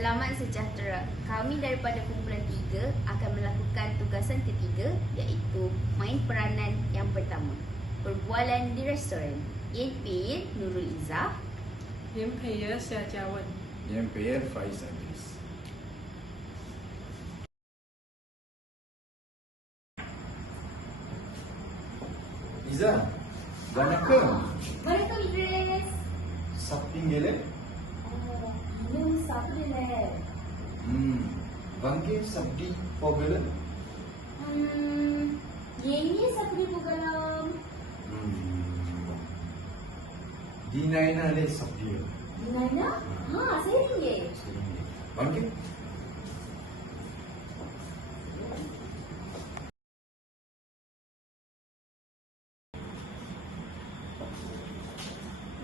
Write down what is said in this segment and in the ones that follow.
Selamat sejahtera. Kami daripada kumpulan 3 akan melakukan tugasan ketiga, iaitu main peranan yang pertama. Perbualan di restoran. Yen Pei Nurul Izzah, Yen Pei Xia Jiawen, Yen Pei Faiz Adris. Izzah, வணக்கம். Waalaikum Idris. சாப்பிட்டீங்களே? இன்னும் சாப்பிடல. வாங்கி சாப்பிட்டு போகல? ஏங்க சாப்பிட போகலாம்? Di Naina le sapi. Di mana? Serinya. வாங்கி.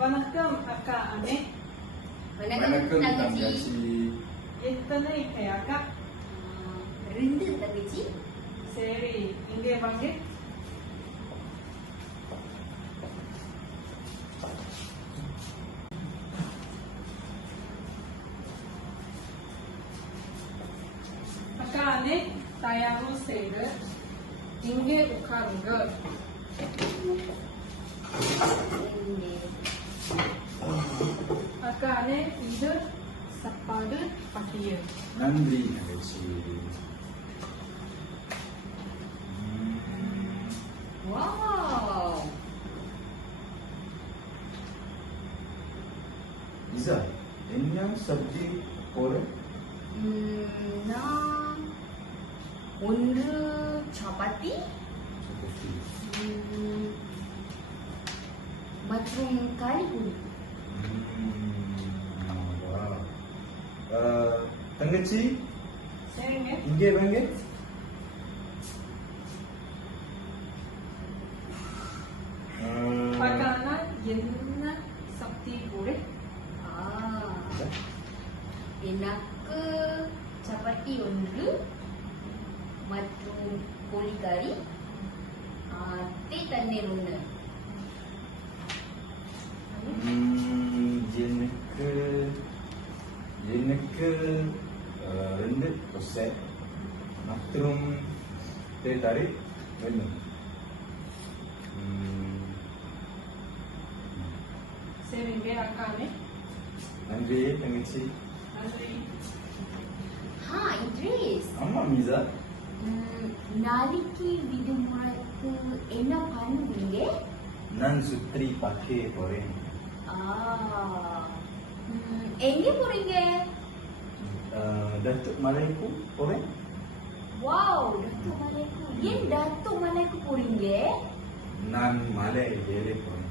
வணக்கம் அக்கா அண்ணே. வணக்கம் தங்கச்சி. எத்தனை பேர் அக்கா? 2 தங்கச்சி. சரி, இங்கே வாங்க. அக்கா அண்ணே தயார் செய்து இங்கே உட்காருங்க. அக்கா அண்ணே இது சாப்பாடு பட்டியல். நன்றி தங்கச்சி. Wow. Izzah, என்ன சப்ஜி போற? நான் ஒன்று சப்பாத்தி மற்றும் கறி பூரி. தங்கச்சி சரிங்க. இங்கே வாங்க. அக்கா அண்ணா என்ன சப்தி போடு? எனக்கு சப்பாத்தி ஒன்று மற்றும் கோழி கறி, தே தண்ணீர் ஒன்று. எனக்கு 2 கொசை மற்றும் teh tarik வேணும். சரிங்க அக்கா அண்ணே. நன்றி தங்கச்சி. நன்றி. இத்ரீஸ். ஆமா மீசா. நாளைக்கு விடுமுறைக்கு என்ன பண்ணுவீங்க? நான் சுற்றி பார்க்க போறேன். எங்க போறீங்க? Datuk Malayku போறேன். Wow, Datuk Malayku. ஏன் Datuk Malayku போறீங்க? நான் மலை ஏறி போறேன்.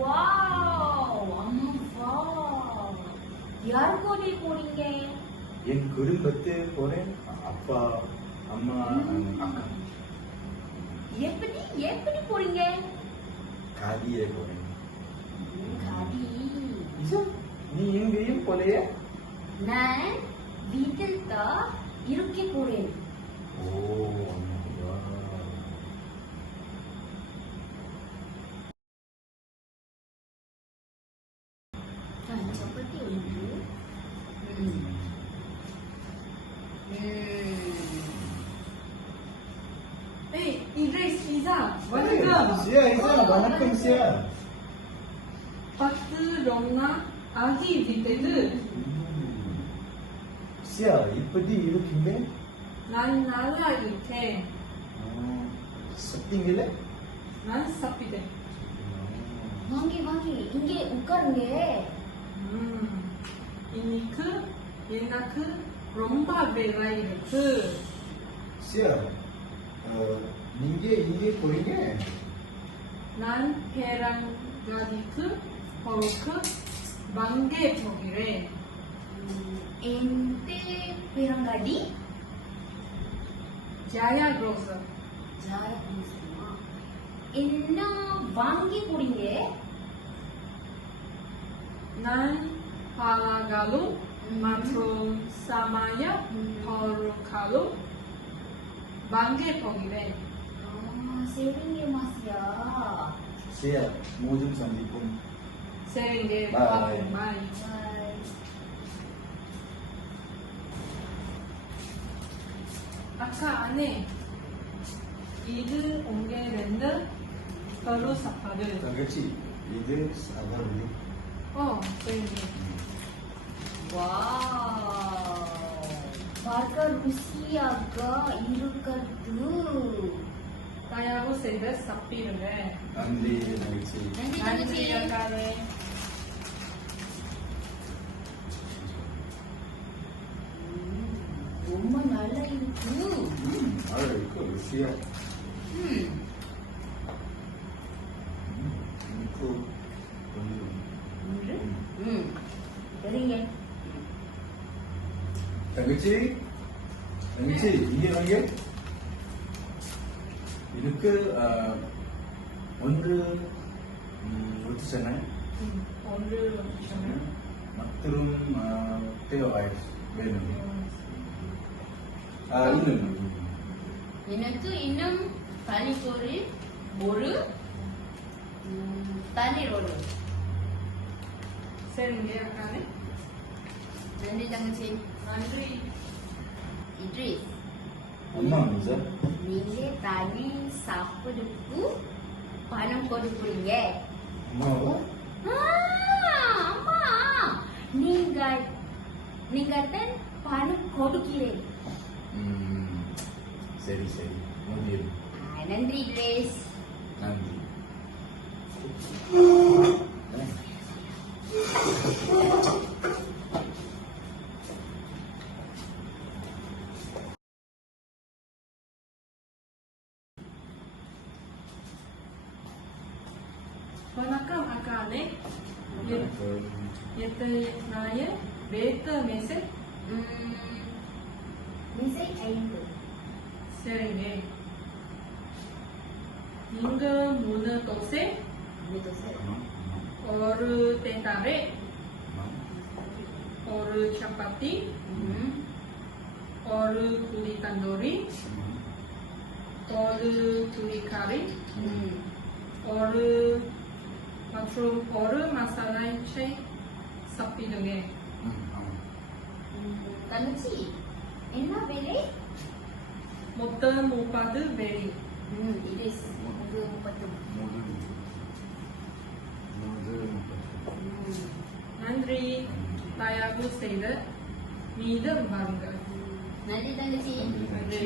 வாவ், அம்மா. யார் கூட போறீங்க? என் குடும்பத்தை போறேன். அப்பா, அம்மா, அக்கா. எப்படி போறீங்க? காதியே போறேன். காதி. நீ எங்கேயும் போலையே? நான் வீட்டில் தான் இருக்க போறேன். சப்பாத்தி ஒன்று. ஏய் இத்ரீஸ், இஸா வணக்கம். Sia, Izzah, வணக்கம் Sia. 10 Rona ஆகிவிட்டது. Sia, இப்படி இருக்கீங்க? நான் நல்லா இருக்கேன். சாப்பிட்டீங்களே? நான் சாப்பிட்டேன். வாங்கி இங்கே உட்காருங்க. இன்னைக்கு எனக்கு ரொம்ப வேலை இருக்கு. Sia, நீங்க இங்கே போறீங்க? நான் பேரங்காதிக்கு போக வாங்க போகிறேன். எந்த பேரங்காடி? ஜாயா க்ரோசர். என்ன வாங்கி போறீங்க? நான் பழங்களும் மற்றும் சமய பொருட்களும் வாங்க போகிறேன். சரிங்க மாசியா. Sia, mujum sandipun. சரிங்க. Bye. Bye. Bye. Akak aneh. Itu onggai renda terus sapada. தங்கச்சி இது சாதாரண Oh, சரிங்க. Wow. Burger ருசியாக இருக்கிறது. தயாவு செய்த சாப்பிடுங்க. நன்றி தங்கச்சி நன்றி நன்றி தங்கச்சி. அக்காவே. ரொம்ப நல்லா இருக்கு. நல்லா இருக்கு ருசியா ம். இனிப்பு கொஞ்சம் ஒன்று. ம். சரிங்க. தங்கச்சி தங்கச்சி இங்கே வாங்க இதுக்கு ஒன்று ஒத்து சொன்னேன் ஒன்று சொன்னேன். மற்றும் தேவை வேணும் இன்னும் எனக்கு இன்னும் பானிபூரி ஒரு தண்ணீர் ஒரு. சரிங்க அக்காவே. நன்றி தங்கச்சி. நன்றி. இட்ரிஸ், அம்மா சார் நீங்க தனி சாப்பிடுக்கு பணம் கொடுக்குறீங்க. அம்மாவா ஆமா, நீங்க தான் பணம் கொடுக்கிறேன். சரி சரி முடியும் நன்றி இட்ரிஸ். நன்றி வணக்கம் அக்காவே. எத்த நாய வேத்த மெசேஜ். மிசை 5. சரிங்க. நீங்க 3 தோசை, Betul sir. ஒரு தேங்காய், ஒரு சப்பாத்தி, ஒரு குழி தந்தூரி, ஒரு குழி கறி, ஒரு மற்றும் ஒரு மசாலா சாய் சாப்பிடுங்க. தங்கச்சி என்ன விலை? மொத்தம் 30 வெள்ளி. இட்ரிஸ் 30. நன்றி. தயாவு செய்த மீதம் வாருங்கள். நன்றி தங்கச்சி. நன்றி.